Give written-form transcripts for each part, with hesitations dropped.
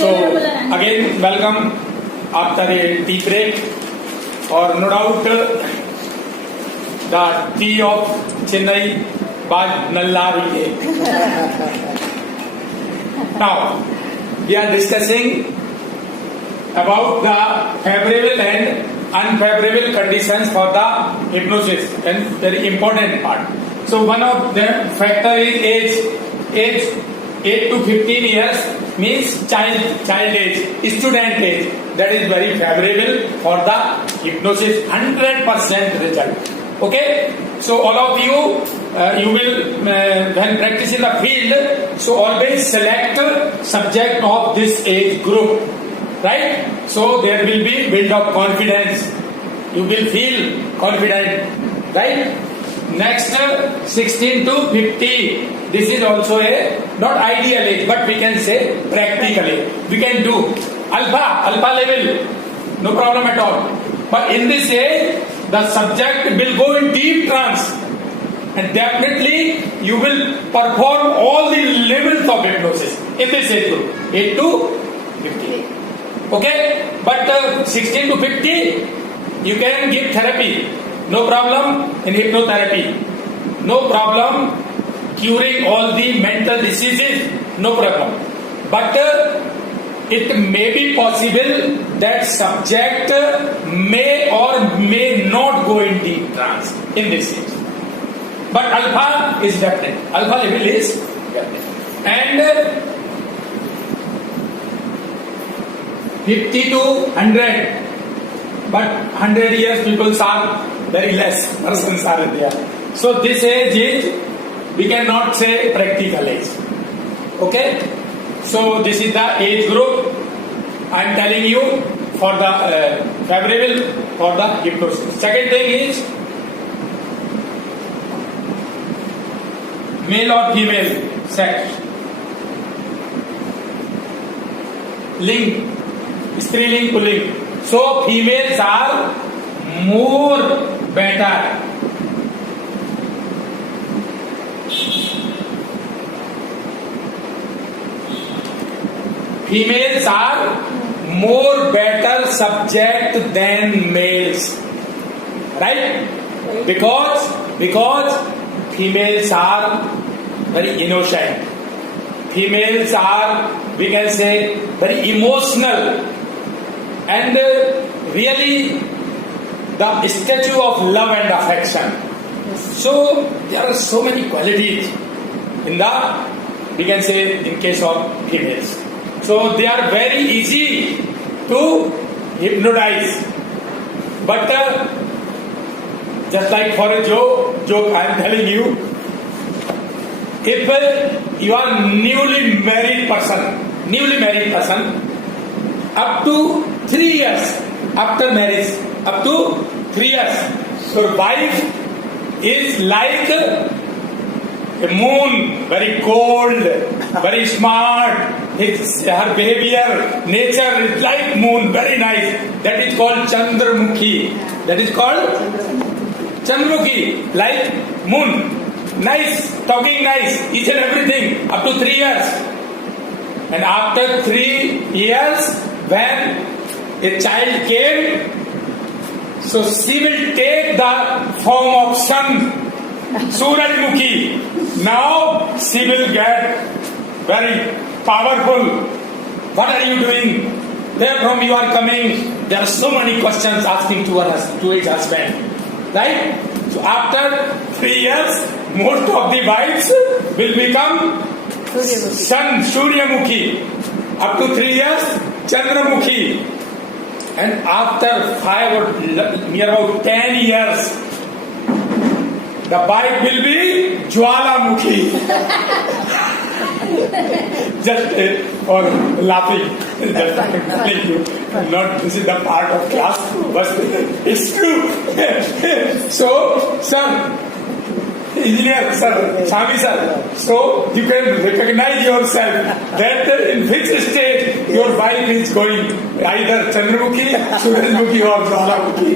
So again, welcome after a tea break, or no doubt the tea of Chennai Baj Nallari. Now we are discussing about the favorable and unfavorable conditions for the hypnosis, and very important part. So one of the factor is age. Age 8 to 15 years means child age, student age. That is very favorable for the hypnosis, 100% result. Okay, so all of you, you will when practice in the field, so always select subject of this age group, right? So there will be build of confidence. You will feel confident, right? Next, 16 to 50. This is also a not ideal age, but we can say practically we can do alpha level, no problem at all. But in this age, the subject will go in deep trance, and definitely you will perform all the levels of hypnosis in this age group, 8 to 50. Okay, but 16 to 50, you can give therapy, no problem in hypnotherapy, no problem curing all the mental diseases, no problem. But it may be possible that subject may or may not go in deep trance in this age. But alpha is definite. Alpha level is definite. And 50 to 100. But 100 years people are very less persons are there. So this age is, we cannot say practical age. Okay? So this is the age group I am telling you for the favorable for the hypnosis. Second thing is male or female sex. Ling, Striling, Pulling. So females are more better. Females are more better subject than males, right? Because females are very innocent. Females are, we can say, very emotional, and really the statue of love and affection. So there are so many qualities in the, we can say, in case of females. So they are very easy to hypnotize. But just like for a joke I am telling you, if you are newly married person, up to 3 years after marriage, up to 3 years, your wife is like a moon, very cold, very smart. Her behavior, nature is like moon, very nice. That is called Chandramukhi. That is called Chandramukhi, like moon. Nice, talking nice, each and everything, up to 3 years. And after 3 years, when a child came, so she will take the form of sun, Surajmukhi. Now she will get very powerful. What are you doing? Therefrom you are coming. There are so many questions asking to his husband. Right? So after 3 years, most of the wives will become sun, Suryamukhi. Up to 3 years, Chandramukhi. And after 5 or near about 10 years, the wife will be Jwalamukhi. Just or laughing. Just thank you. Not this is the part of class, but it's true. So, sir, engineer, sir, Swami sir, so you can recognize yourself that in which state your wife is going, either Chandramukhi, Surajmukhi or Jwalamukhi.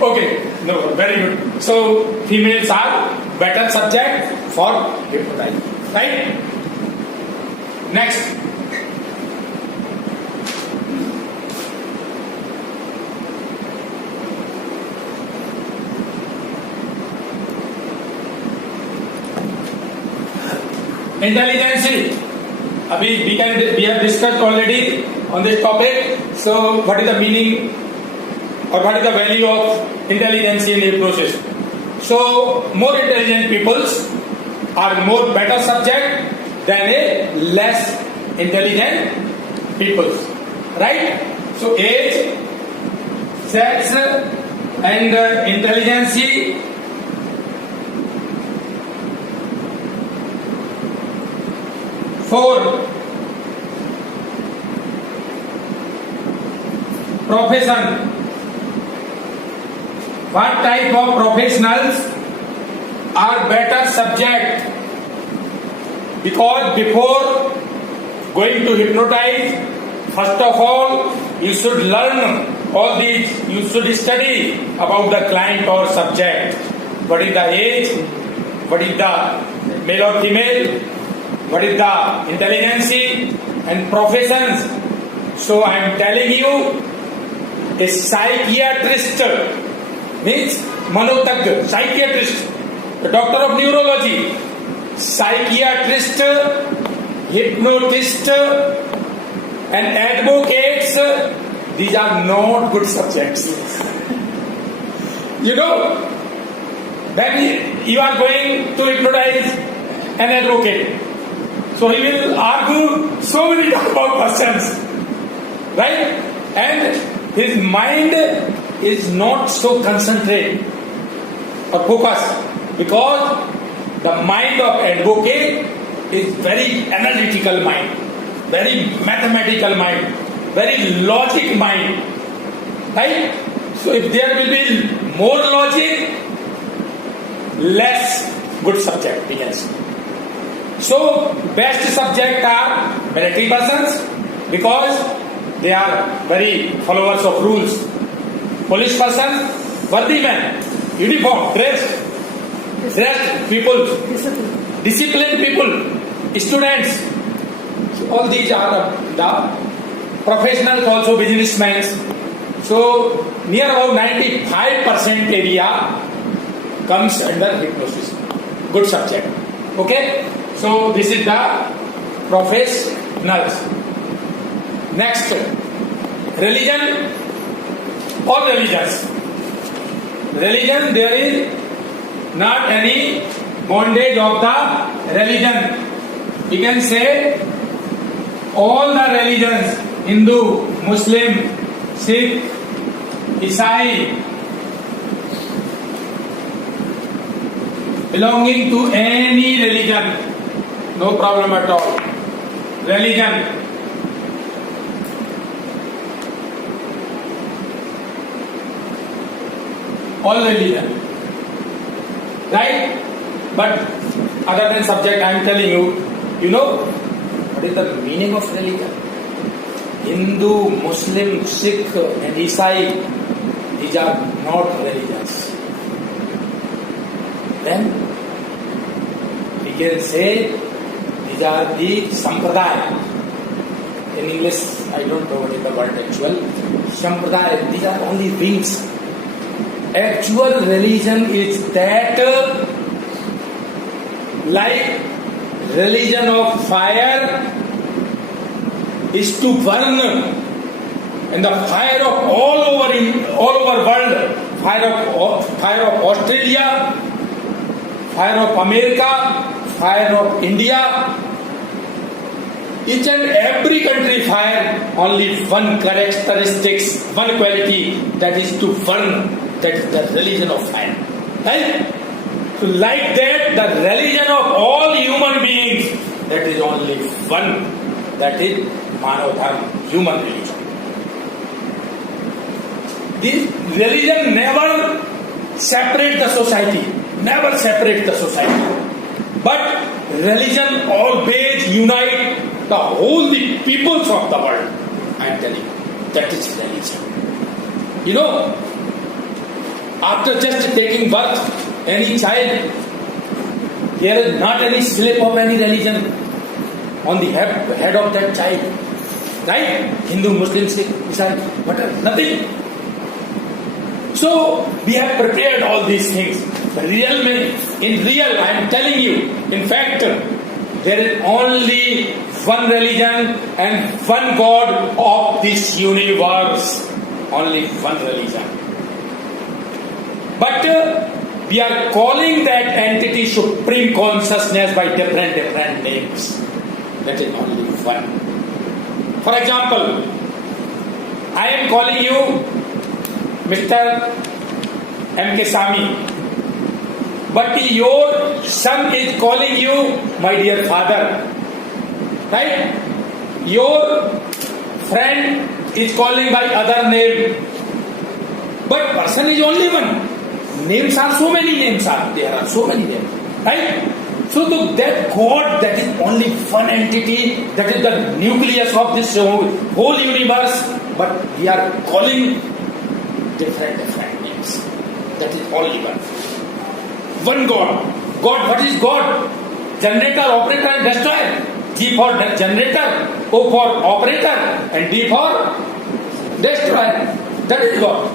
Okay, no, very good. So females are better subject for hypnotizing, right? Next, Intelligence. We have discussed already on this topic. So, what is the meaning or what is the value of intelligence in hypnosis? So, more intelligent peoples are more better subject than a less intelligent peoples, right? So, age, sex, and intelligence. Four, profession. What type of professionals are better subject? Because before going to hypnotize, first of all, you should learn all these. You should study about the client or subject. What is the age? What is the male or female? What is the intelligence and professions? So I am telling you, a psychiatrist means manotagya, psychiatrist, a doctor of neurology, psychiatrist, hypnotist, and advocates. These are not good subjects. You know, when you are going to hypnotize an advocate, so he will argue so many about questions, right? And his mind is not so concentrated or focused, because the mind of advocate is very analytical mind, very mathematical mind, very logic mind, right? So if there will be more logic, less good subject begins. So best subject are military persons, because they are very followers of rules. Police person, worthy men, uniform, dressed people, disciplined people, students. So all these are the professionals, also businessmen. So near about 95% area comes under hypnosis. Good subject. Okay? So this is the professionals. Next, religion or religions. Religion, there is not any bondage of the religion. We can say all the religions, Hindu, Muslim, Sikh, Isai, belonging to any religion, no problem at all. Religion. All religion. Right? But other than subject, I am telling you, you know, what is the meaning of religion? Hindu, Muslim, Sikh and Isai, these are not religions. Then we can say these are the sampradaya. In English, I don't know what is the word actual. Sampradaya, these are only wings. Actual religion is that, like religion of fire is to burn, and the fire of all over world, fire of Australia, fire of America, fire of India, each and every country fire, only one characteristics, one quality, that is to burn. That is the religion of fire. Right? So like that, the religion of all human beings, that is only one. That is Manav Dharma, human religion. This religion never separate the society. Never separate the society. But religion always unite the whole the peoples of the world. I am telling you, that is religion. You know, after just taking birth, any child, there is not any slip of any religion on the head of that child. Right? Hindu, Muslim, Sikh, Isai, whatever, nothing. So, we have prepared all these things. In real, I am telling you, in fact, there is only one religion and one God of this universe. Only one religion. But we are calling that entity Supreme Consciousness by different names. That is only one. For example, I am calling you Mr. M.K. Sami. But your son is calling you my dear father. Right? Your friend is calling by other name. But person is only one. Names are so many names are. There are so many names. Right? So that God, that is only one entity, that is the nucleus of this whole universe. But we are calling different names. That is only one. One God. God, what is God? Generator, operator and destroyer. G for generator, O for operator and D for destroyer. That is God.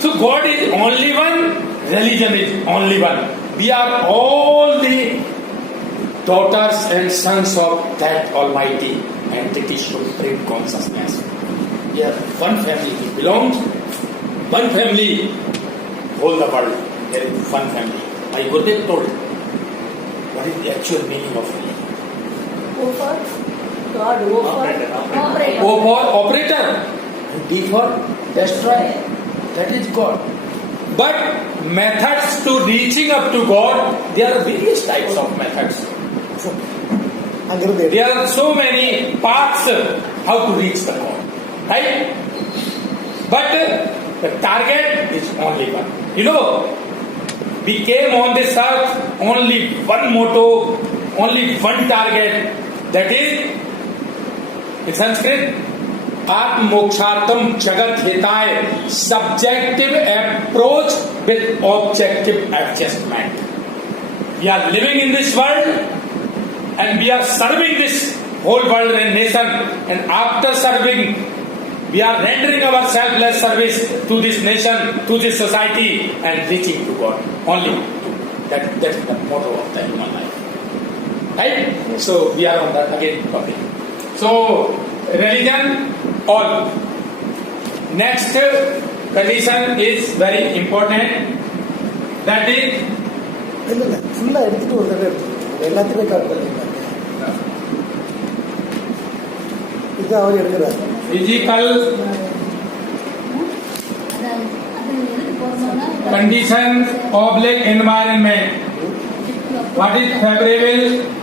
So God is only one, religion is only one. We are all the daughters and sons of that Almighty entity, Supreme Consciousness. We are one family. We belong one family, whole the world. There is one family. My Gurudev told what is the actual meaning of religion. O for God, O for operator. O for operator, and D for destroyer. That is God. But methods to reaching up to God, there are various types of methods. There are so many paths how to reach the God. Right? But the target is only one. You know, we came on this earth only one motto, only one target. That is, in Sanskrit, Atma Mokshatam Jagat Hitaye, subjective approach with objective adjustment. We are living in this world and we are serving this whole world and nation, and after serving, we are rendering our selfless service to this nation, to this society, and reaching to God. Only that is the motto of the human life. Right? So we are on that again topic. So religion, all. Next condition is very important. That is physical conditions, oblique environment. What is favorable?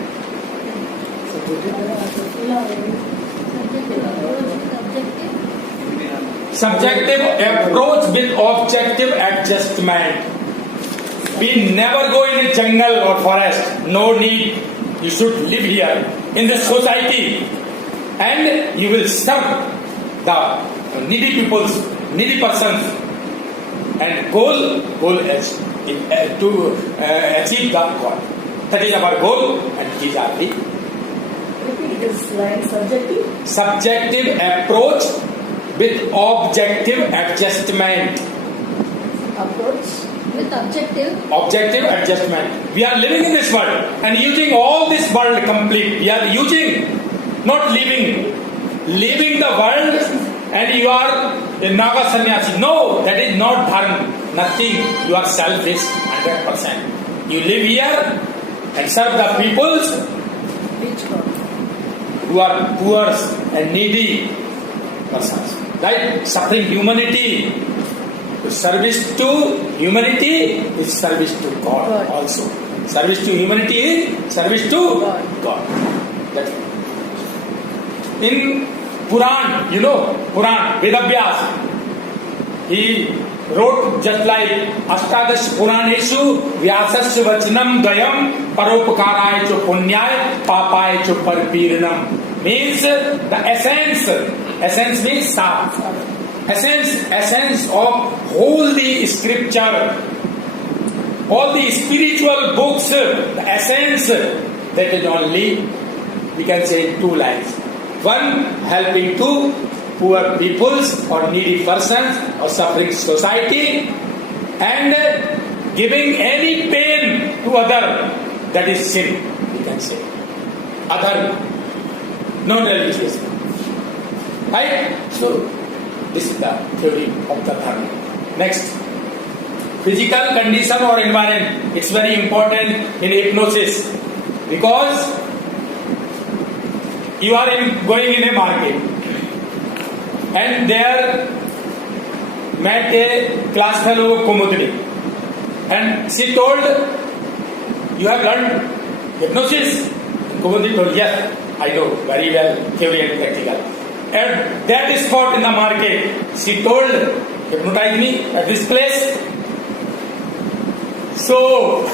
Subjective approach with objective adjustment. We never go in a jungle or forest. No need. You should live here in this society, and you will serve the needy peoples, needy persons, and goal is to achieve the God. That is our goal, and these are the subjective approach with objective adjustment. Approach with objective adjustment. We are living in this world and using all this world complete. We are using, not living the world, and you are a Naga sannyasi. No, that is not dharma. Nothing. You are selfish 100%. You live here and serve the peoples who are poor and needy persons. Right? Suffering humanity. Service to humanity is service to God also. Service to humanity is service to God. That's it. In Puran, you know, Puran, Vedavyas, he wrote just like Ashtadash Puraneshu Vyasasya Vachanam Dayam Paropakaraye Cho Punyaya Papaye Cho Parpiranam. Means the essence means Sar. Essence of whole the scripture, all the spiritual books, the essence, that is only, we can say in 2 lines. One, helping to poor peoples or needy persons or suffering society, and giving any pain to other, that is sin. We can say. Other non-religious. Right? So, this is the theory of the dharma. Next. Physical condition or environment. It's very important in hypnosis. Because you are going in a market and there met a class fellow Kumudri, and she told, you have learned hypnosis? Kumudri told, yes, I know very well, theory and practical. At that spot in the market, she told, hypnotize me at this place. So,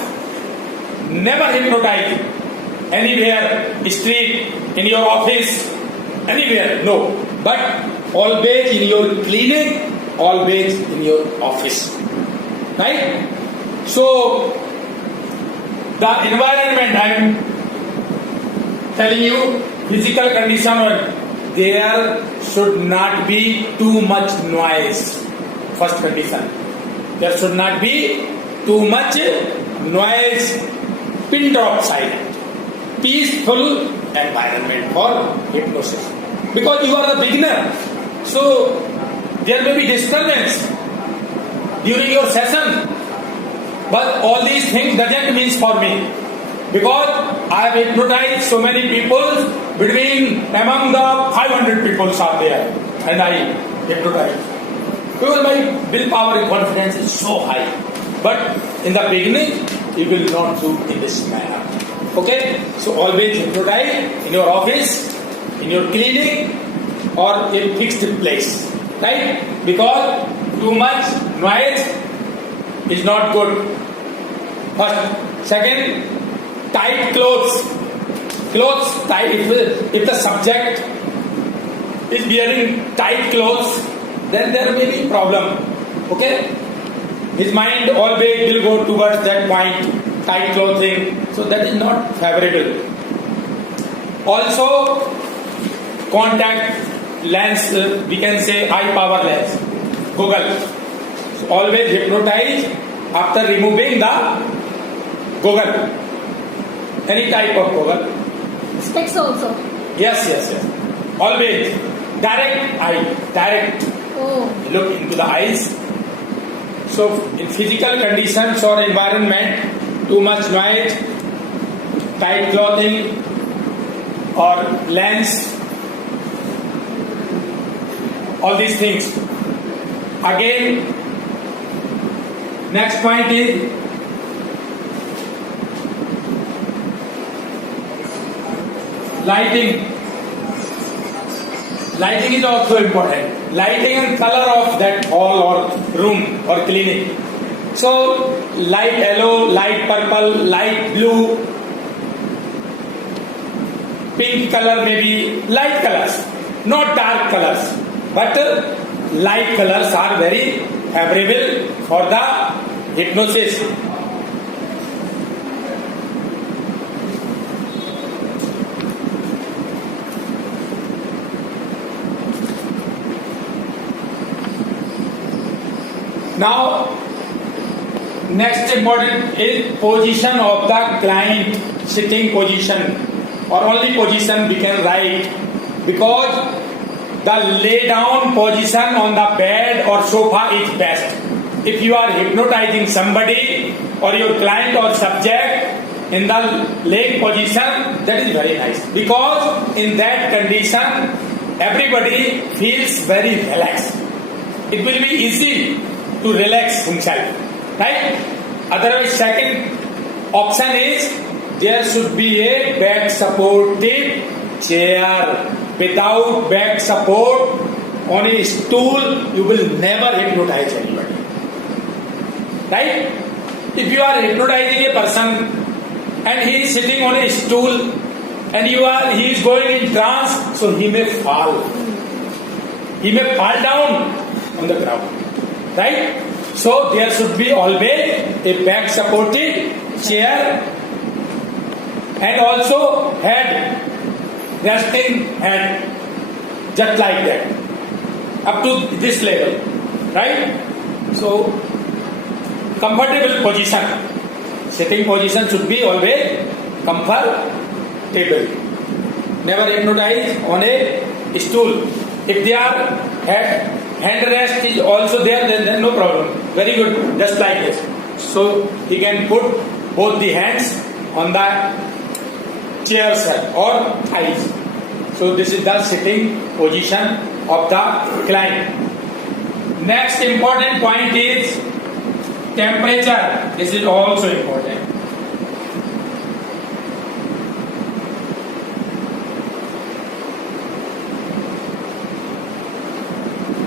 never hypnotize anywhere, street, in your office, anywhere, no. But always in your clinic, always in your office. Right? So, the environment I am telling you, physical condition, there should not be too much noise. First condition. There should not be too much noise. Pin drop silent. Peaceful environment for hypnosis. Because you are the beginner. So, there may be disturbance during your session. But all these things doesn't mean for me. Because I have hypnotized so many people, among the 500 people are there. And I hypnotize. Because my willpower and confidence is so high. But in the beginning, you will not do in this manner. Okay? So always hypnotize in your office, in your clinic, or a fixed place. Right? Because too much noise is not good. First. Second, tight clothes. Clothes tight. If the subject is wearing tight clothes, then there may be problem. Okay? His mind always will go towards that point, tight clothing. So that is not favorable. Also, contact lens, we can say high power lens, goggle. So always hypnotize after removing the goggle. Any type of goggle. Specs also. Yes. Always direct eye, direct. Oh. Look into the eyes. So in physical conditions or environment, too much noise, tight clothing, or lens, all these things. Again, next point is lighting. Lighting is also important. Lighting and color of that hall or room or clinic. So, light yellow, light purple, light blue, pink color maybe, light colors, not dark colors. But light colors are very favorable for the hypnosis. Now, next important is position of the client, sitting position, or only position we can write, because the lay down position on the bed or sofa is best. If you are hypnotizing somebody or your client or subject in the leg position, that is very nice, because in that condition everybody feels very relaxed. It will be easy to relax himself, right? Otherwise, second option is there should be a back supported chair. Without back support on a stool, you will never hypnotize anybody, right? If you are hypnotizing a person and he is sitting on a stool and he is going in trance, so he may fall. He may fall down on the ground, right? So there should be always a back supported chair and also head, resting head, just like that, up to this level, right? So comfortable position, sitting position should be always comfortable. table. Never hypnotize on a stool. If their hand rest is also there, then no problem. Very good, just like this. So he can put both the hands on the chairs or thighs. So this is the sitting position of the client. Next important point is temperature. This is also important.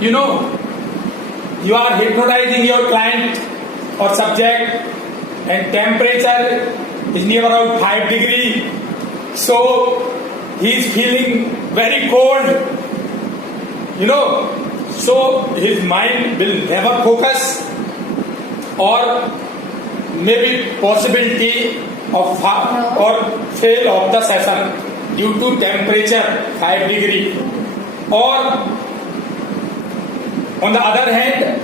You know, you are hypnotizing your client or subject, and temperature is near around 5 degrees. So he is feeling very cold. You know, so his mind will never focus, or maybe possibility of or fail of the session due to temperature 5 degree. Or on the other hand,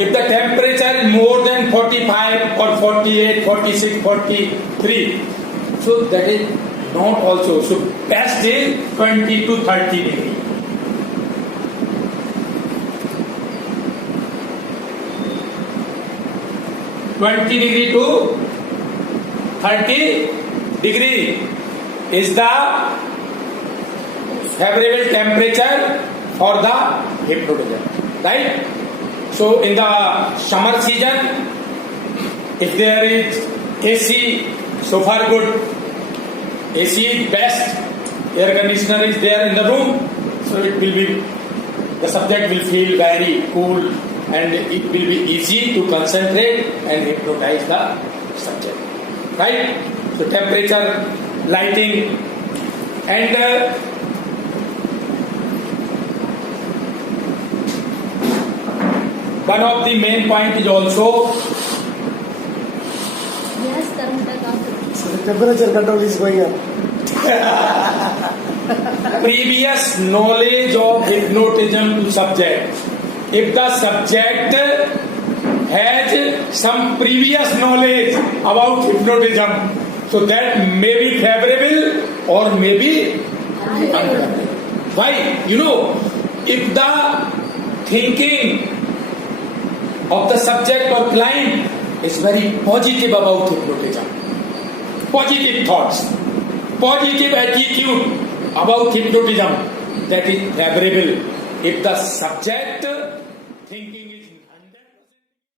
if the temperature is more than 45 or 48, 46, 43, so that is not also. So best is 20 to 30 degree. (20 to 30 degree is the favorable temperature for the hypnotism, right? So in the summer season, if there is AC, so far good. AC is best. Air conditioner is there in the room, so it will be, the subject will feel very cool, and it will be easy to concentrate and hypnotize the subject, right? So temperature, lighting, and one of the main point is also Yes, Tarun. So the temperature control is going up. previous knowledge of hypnotism to subject. If the subject has some previous knowledge about hypnotism, so that may be favorable or may be unfavorable. Why? You know, if the thinking of the subject or client is very positive about hypnotism, positive thoughts, positive attitude about hypnotism, that is favorable. If the subject thinking is